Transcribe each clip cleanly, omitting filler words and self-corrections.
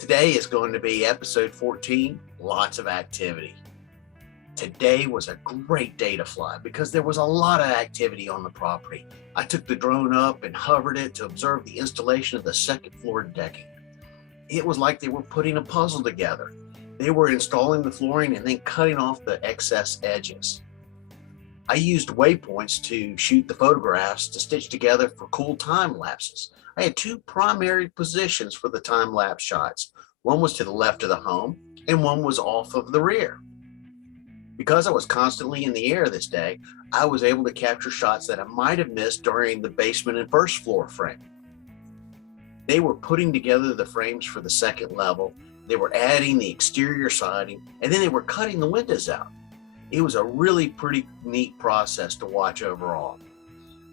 Today is going to be episode 14, lots of activity. Today was a great day to fly because there was a lot of activity on the property. I took the drone up and hovered it to observe the installation of the second floor decking. It was like they were putting a puzzle together. They were installing the flooring and then cutting off the excess edges. I used waypoints to shoot the photographs to stitch together for cool time lapses. I had two primary positions for the time lapse shots. One was to the left of the home and one was off of the rear. Because I was constantly in the air this day, I was able to capture shots that I might have missed during the basement and first floor frame. They were putting together the frames for the second level, they were adding the exterior siding, and then they were cutting the windows out. It was a really pretty neat process to watch overall.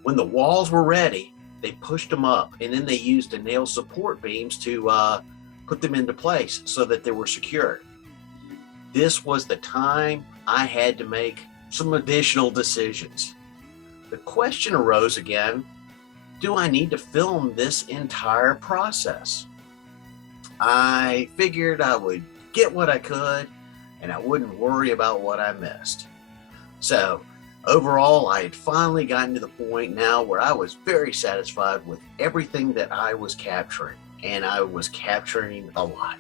When the walls were ready, they pushed them up and then they used the nail support beams to put them into place so that they were secured. This was the time I had to make some additional decisions. The question arose again, do I need to film this entire process? I figured I would get what I could and I wouldn't worry about what I missed. So overall, I had finally gotten to the point now where I was very satisfied with everything that I was capturing, and I was capturing a lot.